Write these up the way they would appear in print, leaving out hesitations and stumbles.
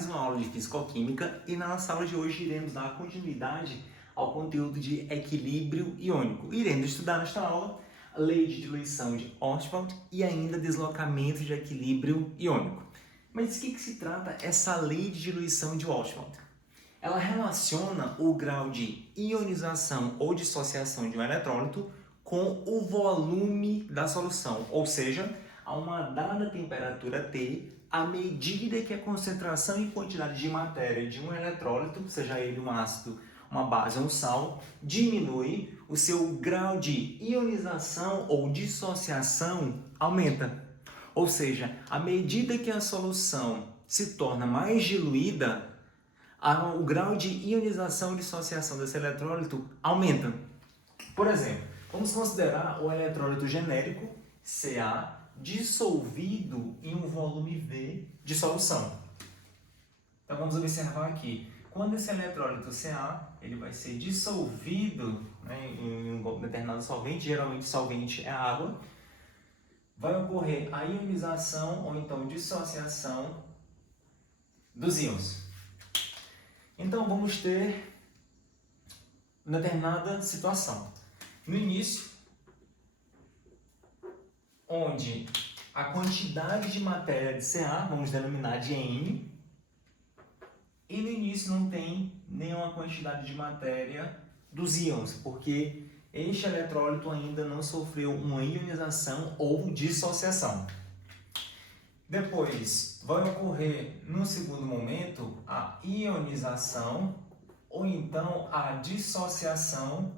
mais uma aula de Fisicoquímica e na nossa aula de hoje iremos dar continuidade ao conteúdo de equilíbrio iônico. Iremos estudar nesta aula a lei de diluição de Ostwald e ainda deslocamento de equilíbrio iônico. Mas de que se trata essa lei de diluição de Ostwald? Ela relaciona o grau de ionização ou dissociação de um eletrólito com o volume da solução, ou seja, a uma dada temperatura T, à medida que a concentração e quantidade de matéria de um eletrólito, seja ele um ácido, uma base ou um sal, diminui, o seu grau de ionização ou dissociação aumenta. Ou seja, à medida que a solução se torna mais diluída, o grau de ionização e dissociação desse eletrólito aumenta. Por exemplo, vamos considerar o eletrólito genérico, Ca, dissolvido em um volume V de solução. Então vamos observar aqui, quando esse eletrólito Ca ele vai ser dissolvido, em um determinado solvente, geralmente o solvente é água, vai ocorrer a ionização ou então dissociação dos íons. Então vamos ter uma determinada situação. No início, onde a quantidade de matéria de Ca, vamos denominar de N, e no início não tem nenhuma quantidade de matéria dos íons, porque este eletrólito ainda não sofreu uma ionização ou dissociação. Depois, vai ocorrer, no segundo momento, a ionização ou então a dissociação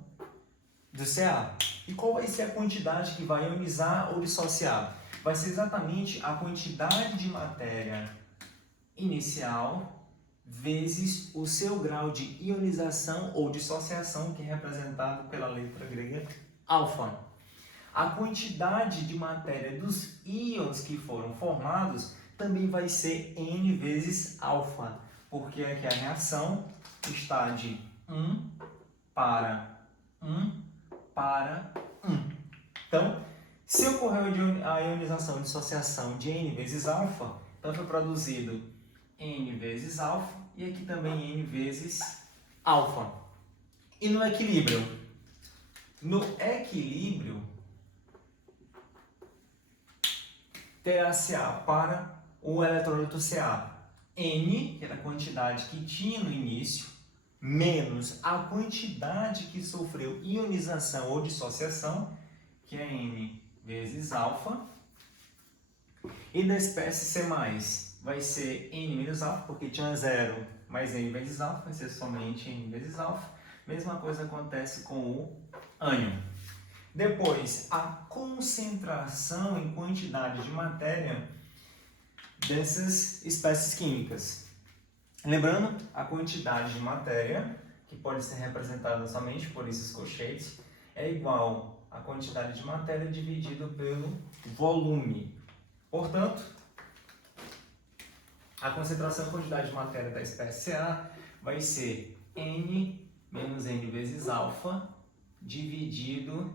do Ca. E qual vai ser a quantidade que vai ionizar ou dissociar? Vai ser exatamente a quantidade de matéria inicial vezes o seu grau de ionização ou dissociação, que é representado pela letra grega alfa. A quantidade de matéria dos íons que foram formados também vai ser N vezes alfa, porque aqui a reação está de 1 para 1 para 1. Então, se ocorreu a ionização e dissociação de N vezes alfa, então foi produzido N vezes alfa e aqui também N vezes alfa. E no equilíbrio? No equilíbrio, terá-se-á para o eletrólito Ca N, que era a quantidade que tinha no início, menos a quantidade que sofreu ionização ou dissociação, que é N vezes alfa. E da espécie C+, vai ser N menos alfa, porque tinha 0 mais N vezes alfa, vai ser somente N vezes alfa. Mesma coisa acontece com o ânion. Depois, a concentração em quantidade de matéria dessas espécies químicas. Lembrando, a quantidade de matéria, que pode ser representada somente por esses colchetes, é igual à quantidade de matéria dividido pelo volume. Portanto, a concentração e quantidade de matéria da espécie Ca vai ser N menos N vezes alfa dividido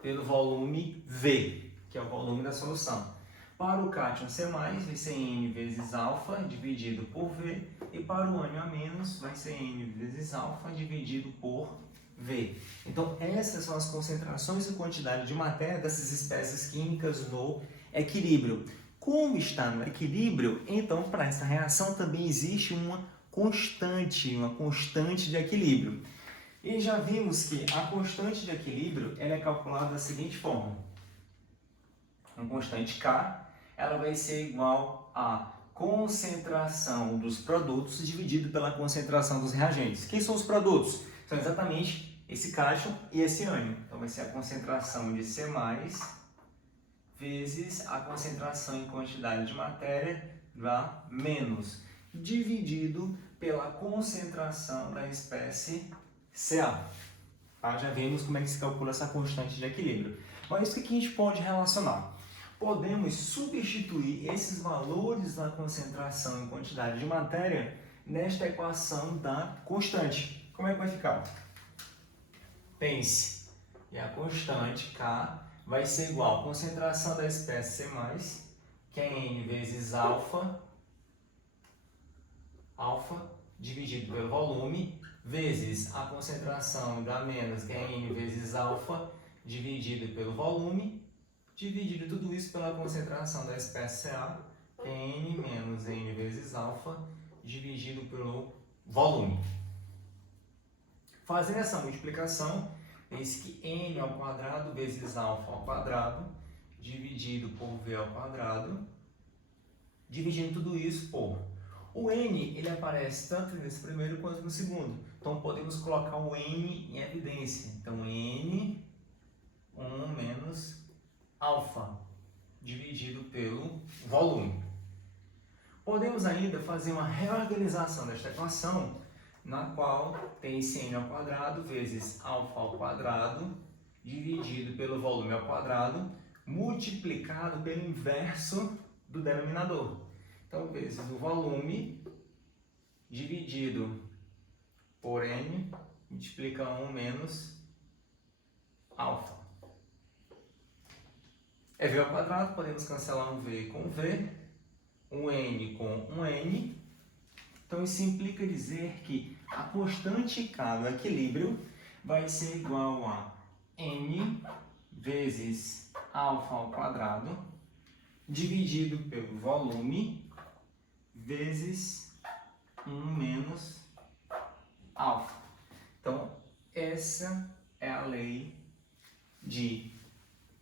pelo volume V, que é o volume da solução. Para o cátion C+, vai ser N vezes alfa dividido por V, e para o ânion A- vai ser N vezes alfa dividido por V. Então, essas são as concentrações e quantidade de matéria dessas espécies químicas no equilíbrio. Como está no equilíbrio, então, para essa reação também existe uma constante de equilíbrio. E já vimos que a constante de equilíbrio ela é calculada da seguinte forma. Uma constante K, ela vai ser igual a concentração dos produtos dividido pela concentração dos reagentes. Quem são os produtos? São exatamente esse cátion e esse ânion. Então vai ser a concentração de C+, vezes a concentração em quantidade de matéria, lá, menos, dividido pela concentração da espécie Ca. Tá? Já vimos como é que se calcula essa constante de equilíbrio. Mas o que a gente pode relacionar? Podemos substituir esses valores da concentração em quantidade de matéria nesta equação da constante. Como é que vai ficar? Pense, e a constante K vai ser igual à concentração da espécie C+, que é N vezes alfa, alfa dividido pelo volume, vezes a concentração da menos, que é N vezes alfa, dividido pelo volume, dividido tudo isso pela concentração da espécie CA, que é N menos N vezes alfa, dividido pelo volume. Fazendo essa multiplicação, eis que N ao quadrado vezes alfa ao quadrado, dividido por V ao quadrado, dividindo tudo isso por... O N, ele aparece tanto nesse primeiro quanto no segundo. Então, podemos colocar o N em evidência. Então, N, 1 menos alfa, dividido pelo volume. Podemos ainda fazer uma reorganização desta equação, na qual tem esse N ao quadrado vezes alfa ao quadrado, dividido pelo volume ao quadrado, multiplicado pelo inverso do denominador. Então, vezes o volume dividido por N, multiplica 1 menos alfa. É V ao quadrado, podemos cancelar um V com V, um N com um N. Então, isso implica dizer que a constante K do equilíbrio vai ser igual a N vezes alfa ao quadrado, dividido pelo volume, vezes 1 menos alfa. Então, essa é a lei de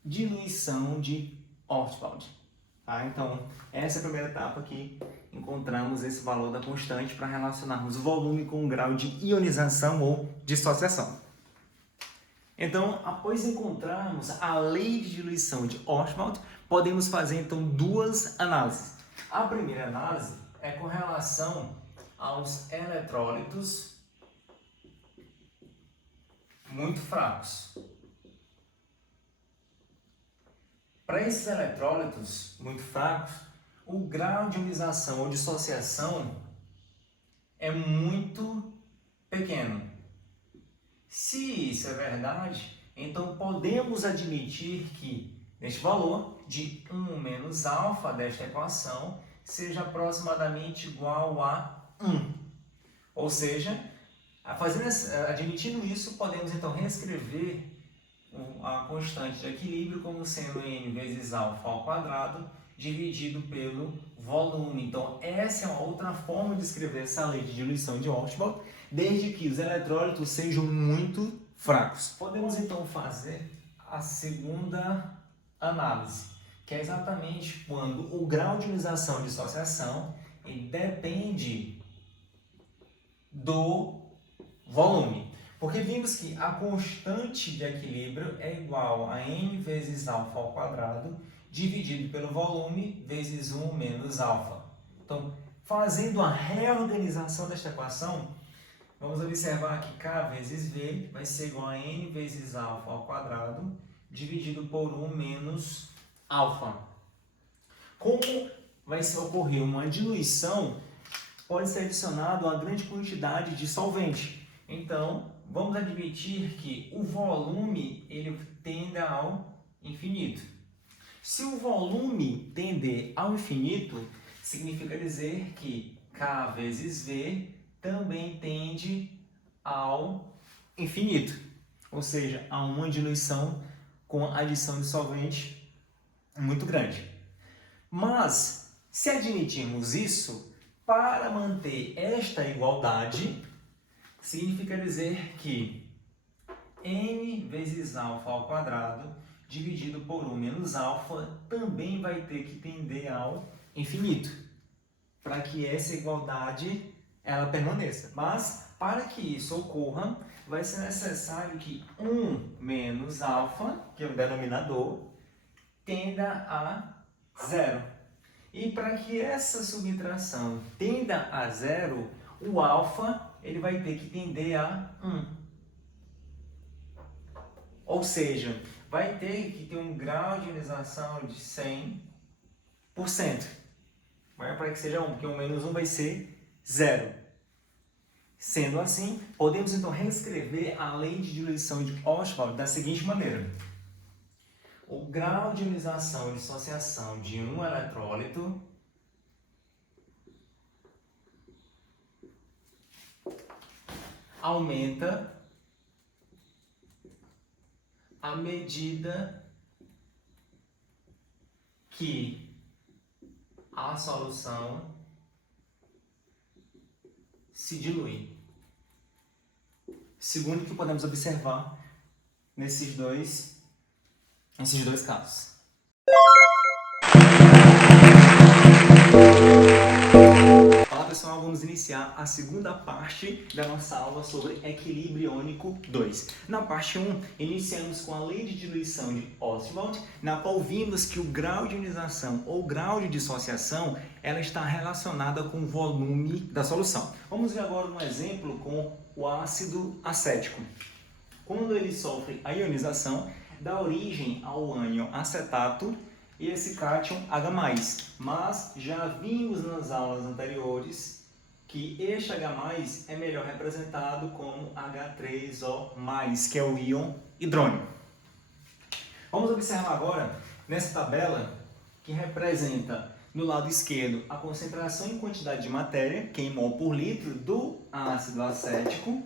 diluição de Ostwald. Tá? Então, essa é a primeira etapa que encontramos esse valor da constante para relacionarmos o volume com o grau de ionização ou dissociação. Então, após encontrarmos a lei de diluição de Ostwald, podemos fazer então duas análises. A primeira análise é com relação aos eletrólitos muito fracos. Para esses eletrólitos muito fracos, o grau de ionização ou dissociação é muito pequeno. Se isso é verdade, então podemos admitir que este valor de 1 menos alfa desta equação seja aproximadamente igual a 1. Ou seja, admitindo isso, podemos então reescrever a constante de equilíbrio como sendo N vezes alfa ao quadrado dividido pelo volume. Então, essa é uma outra forma de escrever essa lei de diluição de Ostwald, desde que os eletrólitos sejam muito fracos. Podemos então fazer a segunda análise, que é exatamente quando o grau de ionização e dissociação depende do volume. Porque vimos que a constante de equilíbrio é igual a N vezes alfa ao quadrado dividido pelo volume vezes 1 menos alfa. Então, fazendo a reorganização desta equação, vamos observar que K vezes V vai ser igual a N vezes alfa ao quadrado dividido por 1 menos alfa. Como vai ocorrer uma diluição, pode ser adicionado uma grande quantidade de solvente. Então, vamos admitir que o volume ele tenda ao infinito. Se o volume tender ao infinito, significa dizer que K vezes V também tende ao infinito. Ou seja, há uma diluição com adição de solvente muito grande. Mas, se admitirmos isso, para manter esta igualdade, significa dizer que N vezes alfa ao quadrado dividido por 1 menos alfa também vai ter que tender ao infinito, para que essa igualdade ela permaneça. Mas, para que isso ocorra, vai ser necessário que 1 menos alfa, que é o denominador, tenda a zero. E para que essa subtração tenda a zero, o alfa ele vai ter que tender a 1. Ou seja, vai ter que ter um grau de ionização de 100%. Para que seja 1, porque 1 menos 1 vai ser 0. Sendo assim, podemos então reescrever a lei de diluição de Ostwald da seguinte maneira. O grau de ionização e dissociação de um eletrólito aumenta à medida que a solução se dilui. Segundo o que podemos observar nesses dois casos. Olá pessoal, vamos iniciar a segunda parte da nossa aula sobre equilíbrio iônico 2. Na parte 1, iniciamos com a lei de diluição de Ostwald, na qual vimos que o grau de ionização ou grau de dissociação ela está relacionada com o volume da solução. Vamos ver agora um exemplo com o ácido acético. Quando ele sofre a ionização, dá origem ao ânion acetato e esse cátion H+. Mas já vimos nas aulas anteriores que este H+, é melhor representado como H3O+, que é o íon hidrônio. Vamos observar agora nessa tabela que representa no lado esquerdo a concentração em quantidade de matéria, que é em mol por litro, do ácido acético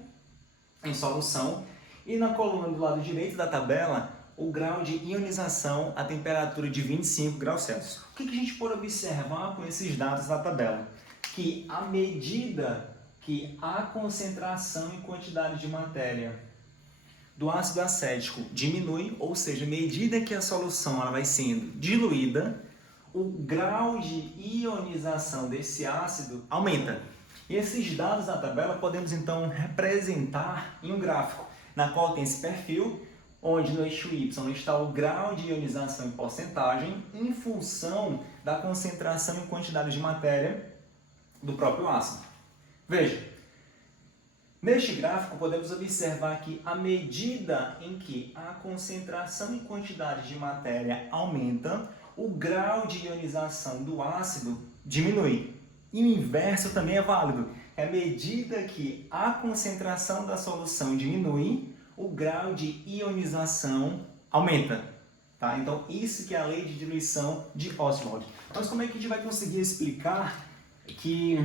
em solução, e na coluna do lado direito da tabela o grau de ionização a temperatura de 25 graus Celsius. O que a gente pode observar com esses dados da tabela? Que à medida que a concentração em quantidade de matéria do ácido acético diminui, ou seja, à medida que a solução ela vai sendo diluída, o grau de ionização desse ácido aumenta. E esses dados da tabela podemos então representar em um gráfico, na qual tem esse perfil, onde no eixo Y está o grau de ionização em porcentagem em função da concentração em quantidade de matéria do próprio ácido. Veja, neste gráfico podemos observar que à medida em que a concentração em quantidade de matéria aumenta, o grau de ionização do ácido diminui. E o inverso também é válido. À medida que a concentração da solução diminui, o grau de ionização aumenta. Tá? Então, isso que é a lei de diluição de Ostwald. Mas como é que a gente vai conseguir explicar que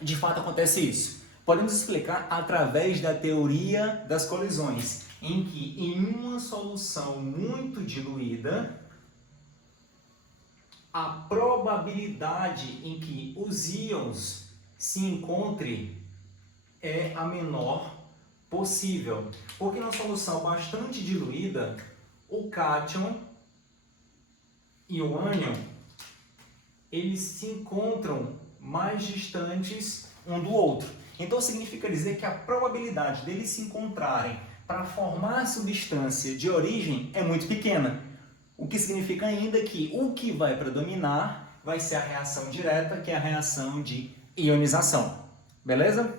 de fato acontece isso? Podemos explicar através da teoria das colisões, em que em uma solução muito diluída, a probabilidade em que os íons se encontrem é a menor possível. Porque na solução bastante diluída, o cátion e o ânion, eles se encontram mais distantes um do outro. Então significa dizer que a probabilidade deles se encontrarem para formar a substância de origem é muito pequena. O que significa ainda que o que vai predominar vai ser a reação direta, que é a reação de ionização. Beleza?